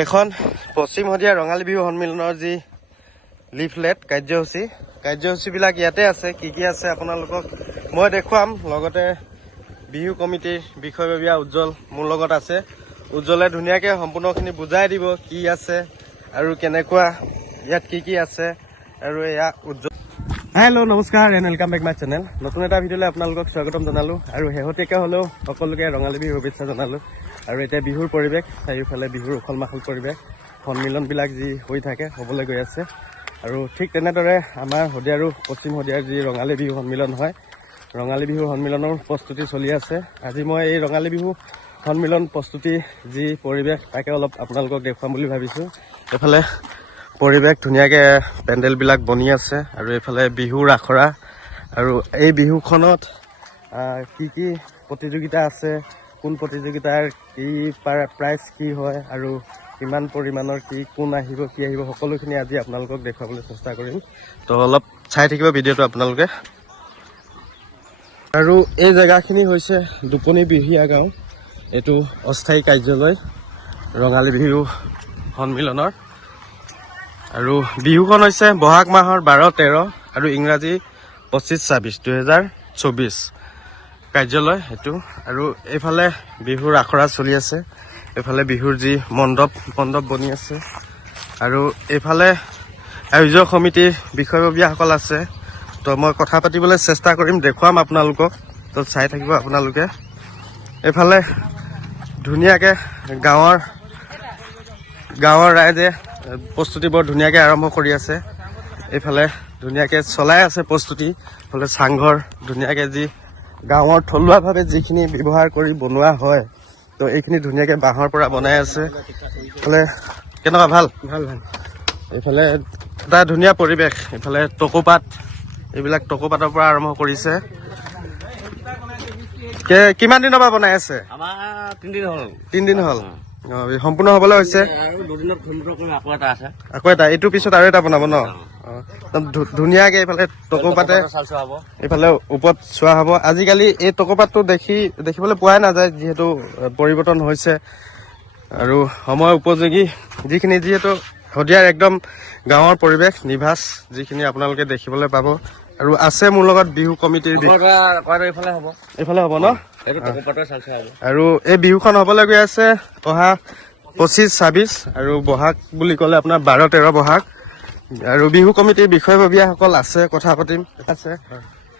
এখন পশ্চিম হদিয়া ৰঙালী বিহু সন্মিলনৰ যি লিফলেট কাৰ্যসূচীবিলাক ইয়াতে আছে। কি আছে আপোনালোকক মই দেখুৱাম। লগতে বিহু কমিটিৰ বিষয়ববীয়া উজ্জ্বল মোৰ লগত আছে। উজ্জ্বলে ধুনীয়াকৈ সম্পূৰ্ণখিনি বুজাই দিব কি আছে আৰু কেনেকুৱা ইয়াত কি আছে। আৰু এয়া উজ্জ্বল। হেল্ল' নমস্কাৰ and welcome back my channel. নতুন এটা ভিডিঅ'লৈ আপোনালোকক স্বাগতম জনালোঁ আৰু শেহতীয়াকৈ হ'লেও সকলোকে ৰঙালী বিহুৰ শুভেচ্ছা জনালোঁ। আৰু এতিয়া বিহুৰ পৰিৱেশ, চাৰিওফালে বিহুৰ উখল মাখল পৰিৱেশ, সন্মিলনবিলাক যি হৈ থাকে হ'বলৈ গৈ আছে। আৰু ঠিক তেনেদৰে আমাৰ হদিয়া আৰু পশ্চিম হদিয়াৰ যি ৰঙালী বিহু সন্মিলন হয়, ৰঙালী বিহু সন্মিলনৰ প্ৰস্তুতি চলি আছে। আজি মই এই ৰঙালী বিহু সন্মিলন প্ৰস্তুতি যি পৰিৱেশ তাকে অলপ আপোনালোকক দেখুৱাম বুলি ভাবিছোঁ। এইফালে পৰিৱেশ ধুনীয়াকৈ পেণ্ডেলবিলাক বনি আছে আৰু এইফালে বিহুৰ আখৰা। আৰু এই বিহুখনত কি প্ৰতিযোগিতা আছে, কোন প্ৰতিযোগিতাৰ কি প্ৰাইজ কি হয় আৰু কিমান পৰিমাণৰ কোন আহিব কি আহিব সকলোখিনি আজি আপোনালোকক দেখুৱাবলৈ চেষ্টা কৰিম। তো অলপ চাই থাকিব ভিডিঅ'টো আপোনালোকে। আৰু এই জেগাখিনি হৈছে দুপনি বিহিয়া গাঁও। এইটো অস্থায়ী কাৰ্যালয় ৰঙালী বিহু সন্মিলনৰ। আৰু বিহুখন হৈছে বহাগ মাহৰ 12-13 আৰু ইংৰাজী 25-26 2024 কাৰ্যালয় এইটো। আৰু এইফালে বিহুৰ আখৰা চলি আছে, এইফালে বিহুৰ যি মণ্ডপ বনি আছে। আৰু এইফালে আয়োজক সমিতিৰ বিষয়ববীয়াসকল আছে। তো মই কথা পাতিবলৈ চেষ্টা কৰিম, দেখুৱাম আপোনালোকক। তো চাই থাকিব আপোনালোকে। এইফালে ধুনীয়াকৈ গাঁৱৰ ৰাইজে প্ৰস্তুতি বৰ ধুনীয়াকৈ আৰম্ভ কৰি আছে। এইফালে ধুনীয়াকৈ চলাই আছে প্ৰস্তুতি। এইফালে চাংঘৰ ধুনীয়াকৈ যি গাঁৱৰ থলুৱাভাৱে যিখিনি ব্যৱহাৰ কৰি বনোৱা হয়, তো এইখিনি ধুনীয়াকৈ বাঁহৰ পৰা বনাই আছে। এইফালে কেনেকুৱা ভাল? এইফালে এটা ধুনীয়া পৰিৱেশ। এইফালে টকৌপাত, এইবিলাক টকৌপাতৰ পৰা আৰম্ভ কৰিছে। কিমান দিনৰ পৰা বনাই আছে? আমাৰ 3 দিন হ'ল। সম্পূৰ্ণ হ'বলৈ হৈছে। আকৌ এটা এইটোৰ পিছত আৰু এটা বনাব ন? ধুনীয়াকে এইফালে টকৌপাতে, এইফালে ওপৰত চোৱা হ'ব। আজিকালি এই টকৌপাতটো দেখিবলৈ পোৱাই নাযায়, যিহেতু পৰিৱৰ্তন হৈছে আৰু সময় উপযোগী যিখিনি, যিহেতু হদিয়াৰ একদম গাঁৱৰ পৰিৱেশ নিভাঁজ যিখিনি আপোনালোকে দেখিবলৈ পাব। আৰু আছে মোৰ লগত বিহু কমিটিৰ এইফালে হ'ব ন? আৰু এই বিহুখন হ'বলৈ গৈ আছে অহা 25-26 আৰু বহাগ বুলি ক'লে আপোনাৰ 12-13 বহাগ। আৰু বিহু কমিটিৰ বিষয়ববীয়াসকল আছে, কথা পাতিম। আছে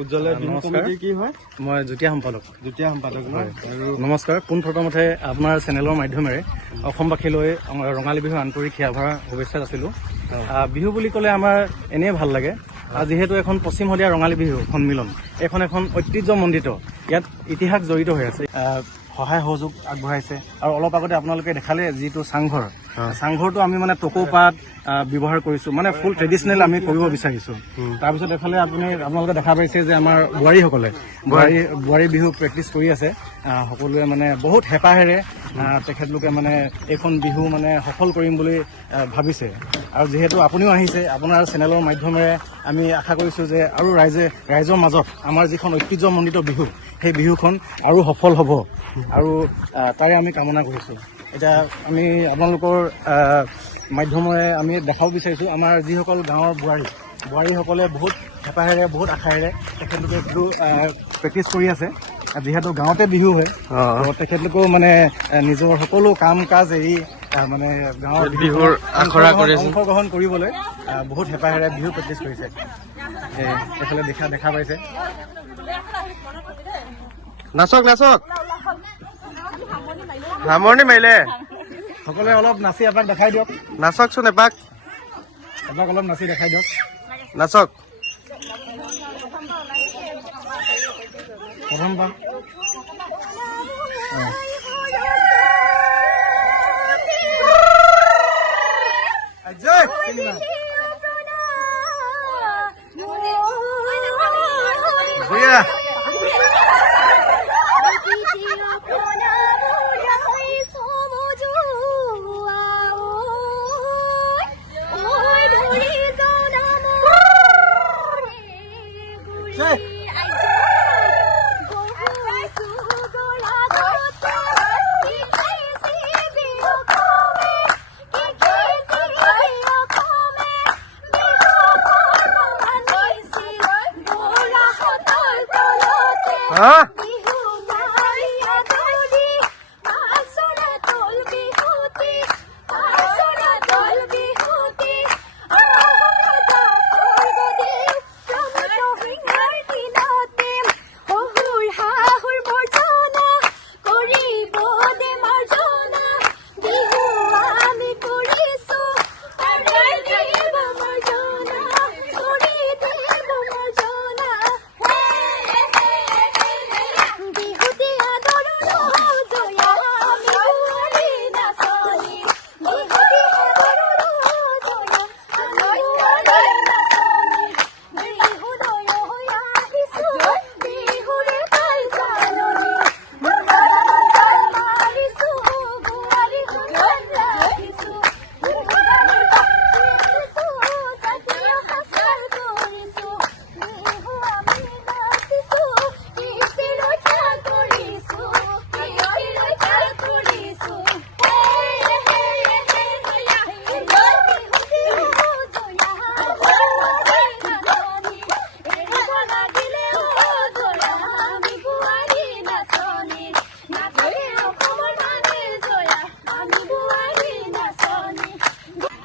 উজ্জ্বলে বিহু কমিটিৰ কি হয়? মই যুটীয়া সম্পাদক হয়। আৰু নমস্কাৰ। পোনপ্ৰথমতে আপোনাৰ চেনেলৰ মাধ্যমেৰে অসমবাসীলৈ ৰঙালী বিহু আন্তৰিক সেৱাভাৰ শুভেচ্ছা আছিলোঁ। বিহু বুলি ক'লে আমাৰ এনেই ভাল লাগে। যিহেতু এখন পশ্চিম হদিয়া ৰঙালী বিহু সন্মিলন, এখন ঐতিহ্যমণ্ডিত, ইয়াত ইতিহাস জড়িত হৈ আছে। সহায় সহযোগ আগবঢ়াইছে। আৰু অলপ আগতে আপোনালোকে দেখালে যিটো চাংঘৰটো আমি মানে টকৌপাত ব্যৱহাৰ কৰিছোঁ, মানে ফুল ট্ৰেডিচনেল আমি কৰিব বিচাৰিছোঁ। তাৰপিছত এফালে আপোনালোকে দেখা পাইছে যে আমাৰ বোৱাৰী বিহু প্ৰেক্টিচ কৰি আছে। সকলোৱে মানে বহুত হেঁপাহেৰে তেখেতলোকে মানে এইখন বিহু মানে সফল কৰিম বুলি ভাবিছে। আৰু যিহেতু আপুনিও আহিছে, আপোনাৰ চেনেলৰ মাধ্যমেৰে আমি আশা কৰিছোঁ যে আৰু ৰাইজৰ মাজত আমাৰ যিখন ঐতিহ্যমণ্ডিত বিহু, সেই বিহুখন আৰু সফল হ'ব আৰু তাৰে আমি কামনা কৰিছোঁ। এতিয়া আমি আপোনালোকৰ মাধ্যমেৰে আমি দেখাব বিচাৰিছোঁ আমাৰ যিসকল গাঁৱৰ বোৱাৰীসকলে বহুত হেঁপাহেৰে, বহুত আশাৰে তেখেতলোকে বিহু প্ৰেক্টিচ কৰি আছে। যিহেতু গাঁৱতে বিহু হয়, তেখেতলোকেও মানে নিজৰ সকলো কাম কাজ এৰি মানে গাঁৱৰ বিহুৰ আখৰা অংশগ্ৰহণ কৰিবলৈ বহুত হেঁপাহেৰে বিহু প্ৰেক্টিচ কৰিছে। এইফালে দেখা পাইছে। নাচক সামৰণি মাৰিলে সকলোৱে অলপ নাচি এপাক দেখাই দিয়ক। নাচকচোন এপাক অলপ নাচি দেখাই দিয়ক। নাচক। প্ৰথম পাম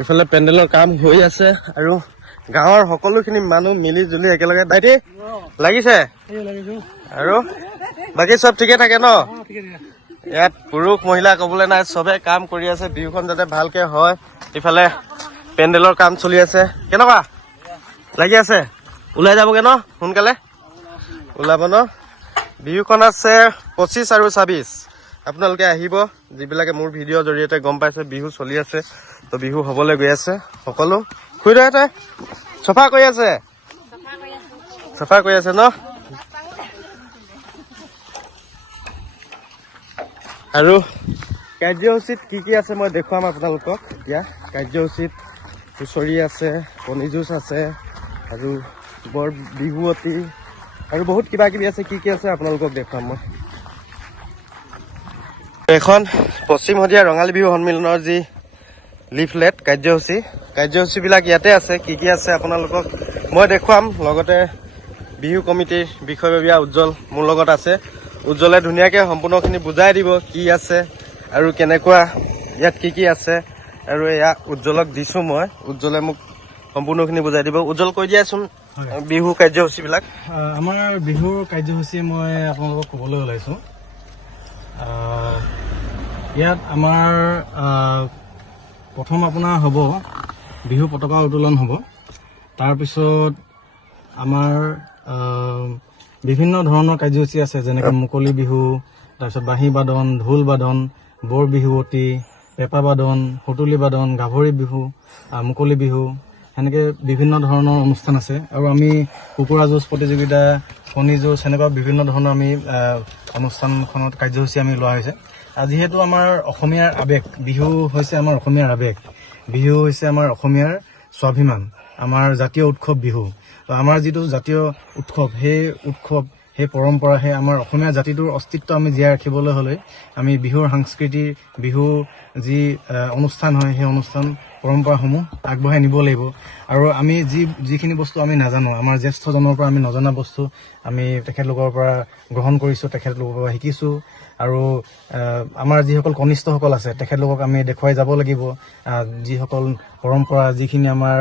ইফালে পেণ্ডেলৰ কাম হৈ আছে আৰু গাঁৱৰ সকলোখিনি মানুহ মিলি জুলি একেলগে দাইটি লাগিছে আৰু বাকী চব ঠিকে থাকে ন? ইয়াত পুৰুষ মহিলা কবলৈ নাই, চবে কাম কৰি আছে বিহুখন যাতে ভালকে হয়। ইফালে পেণ্ডেলৰ কাম চলি আছে। কেনেকুৱা লাগি আছে? ওলাই যাবগে ন সোনকালে? ওলাব ন? বিহুখন আছে 25 আৰু 26। আপোনালোকে আহিব, যিবিলাকে মোৰ ভিডিঅ'ৰ জৰিয়তে গম পাইছে বিহু চলি আছে, তো বিহু হবলৈ গৈ আছে। সকলো খুৰীদেউহঁতে চফা কৰি আছে, চফা কৰি আছে ন? আৰু কাৰ্যসূচীত কি আছে মই দেখুৱাম আপোনালোকক। এতিয়া কাৰ্যসূচীত হুঁচৰি আছে, কণী যুঁজ আছে আৰু বৰ বিহুৱতী আৰু বহুত কিবা কিবি আছে। কি আছে আপোনালোকক দেখুৱাম মই। এখন পশ্চিম শদিয়া ৰঙালী বিহু সন্মিলনৰ যি লিফলেট কাৰ্যসূচীবিলাক ইয়াতে আছে। কি আছে আপোনালোকক মই দেখুৱাম। লগতে বিহু কমিটিৰ বিষয়ববীয়া উজ্জ্বল মোৰ লগত আছে। উজ্জ্বলে ধুনীয়াকৈ সম্পূৰ্ণখিনি বুজাই দিব কি আছে আৰু কেনেকুৱা ইয়াত কি আছে। আৰু এয়া উজ্জ্বলক দিছোঁ মই, উজ্জ্বলে মোক সম্পূৰ্ণখিনি বুজাই দিব। উজ্জ্বল কৈ দিয়াচোন বিহু কাৰ্যসূচীবিলাক। আমাৰ বিহুৰ কাৰ্যসূচী মই আপোনালোকক ক'বলৈ ওলাইছোঁ। ইয়াত আমাৰ প্ৰথম আপোনাৰ হ'ব বিহু পতাকা উত্তোলন হ'ব। তাৰপিছত আমাৰ বিভিন্ন ধৰণৰ কাৰ্যসূচী আছে, যেনেকৈ মুকলি বিহু, তাৰপিছত বাঁহী বাদন, ঢোল বাদন, বৰ বিহুৱতী, পেঁপা বাদন, সুতুলি বাদন, গাভৰি বিহু, মুকলি বিহু, সেনেকৈ বিভিন্ন ধৰণৰ অনুষ্ঠান আছে। আৰু আমি কুকুৰা যুঁজ প্ৰতিযোগিতা, কণী যুঁজ, সেনেকুৱা বিভিন্ন ধৰণৰ আমি অনুষ্ঠানখনত কাৰ্যসূচী আমি লোৱা হৈছে। যিহেতু আমাৰ অসমীয়াৰ আৱেগ, বিহু হৈছে আমাৰ অসমীয়াৰ আৱেগ, বিহু হৈছে আমাৰ অসমীয়াৰ স্বাভিমান, আমাৰ জাতীয় উৎসৱ বিহু। তো আমাৰ যিটো জাতীয় উৎসৱ, সেই পৰম্পৰা, সেই আমাৰ অসমীয়া জাতিটোৰ অস্তিত্ব আমি জীয়াই ৰাখিবলৈ হ'লে আমি বিহুৰ সংস্কৃতি, বিহু যি অনুষ্ঠান হয়, সেই অনুষ্ঠান পৰম্পৰাসমূহ আগবঢ়াই নিব লাগিব। আৰু আমি যিখিনি বস্তু আমি নাজানো, আমাৰ জ্যেষ্ঠজনৰ পৰা আমি নজনা বস্তু আমি তেখেতলোকৰ পৰা গ্ৰহণ কৰিছোঁ, তেখেতলোকৰ পৰা শিকিছোঁ। আৰু আমাৰ যিসকল কনিষ্ঠসকল আছে তেখেতলোকক আমি দেখুৱাই যাব লাগিব যিসকল পৰম্পৰা, যিখিনি আমাৰ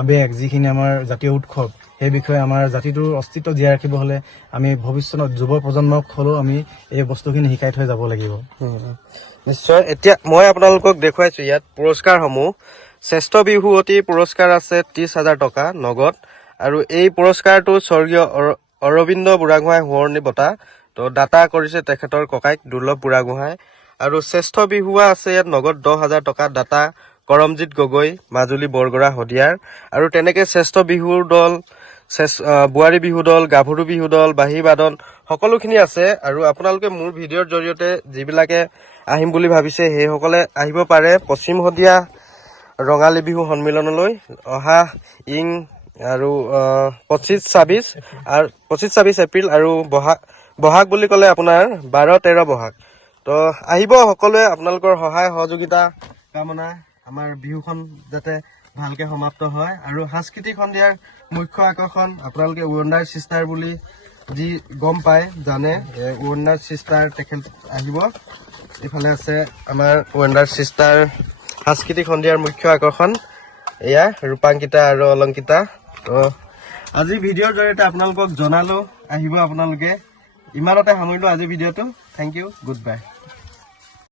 আৱেগ, যিখিনি আমাৰ জাতীয় উৎসৱ, সেই বিষয়ে আমাৰ জাতিটোৰ অস্তিত্ব জীয়াই ৰাখিব হ'লে আমি ভৱিষ্যতৰ যুৱ প্ৰজন্মক হ'লেও আমি এই বস্তুখিনি শিকাই থৈ যাব লাগিব। নিশ্চয়। এতিয়া মই আপোনালোকক দেখুৱাইছো ইয়াত পুৰস্কাৰসমূহ। শ্ৰেষ্ঠ বিহুৱতী পুৰস্কাৰ আছে 30,000 টকা নগদ। আৰু এই পুৰস্কাৰটো স্বৰ্গীয় অৰবিন্দ বুঢ়াগোহাঁই সোঁৱৰণি বঁটা। তো দাতা কৰিছে তেখেতৰ ককাইক দুৰ্লভ বুঢ়াগোহাঁই। আৰু শ্ৰেষ্ঠ বিহুৱা আছে ইয়াত নগদ 10,000 টকা, দাতা কৰমজিৎ গগৈ, মাজুলী বৰগৰা শদিয়াৰ। আৰু তেনেকে শ্ৰেষ্ঠ বিহুৰ দল, বোৱাৰী বিহু দল, গাভৰু বিহু দল, বাঁহী বাদন সকলোখিনি আছে। আৰু আপোনালোকে মোৰ ভিডিঅ'ৰ জৰিয়তে যিবিলাকে আহিম বুলি ভাবিছে সেইসকলে আহিব পাৰে পশ্চিম শদিয়া ৰঙালী বিহু সন্মিলনলৈ। অহা আৰু 25-26 এপ্ৰিল আৰু বহাগ বুলি ক'লে আপোনাৰ 12-13 বহাগ। তো আহিব সকলোৱে, আপোনালোকৰ সহায় সহযোগিতা কামনা আমাৰ বিহুখন যাতে ভালকে সমাপ্ত হয়। আৰু সাংস্কৃতিক সন্ধিয়াৰ মুখ্য আকৰ্ষণ আপোনালোকে ৱণ্ডাৰ চিষ্টাৰ বুলি যি গম পায়, জানে, ৱণ্ডাৰ চিষ্টাৰ তেখেত আহিব। এইফালে আছে আমাৰ ৱণ্ডাৰ চিষ্টাৰ। সাংস্কৃতিক সন্ধিয়াৰ মুখ্য আকৰ্ষণ এয়া ৰূপাংকিতা আৰু অলংকিতা। তো আজি ভিডিঅ'ৰ জৰিয়তে আপোনালোকক জনালো, আহিব আপোনালোকে। ইমানতে সামৰিলো আজি ভিডিঅ'টো। Thank you, good bye.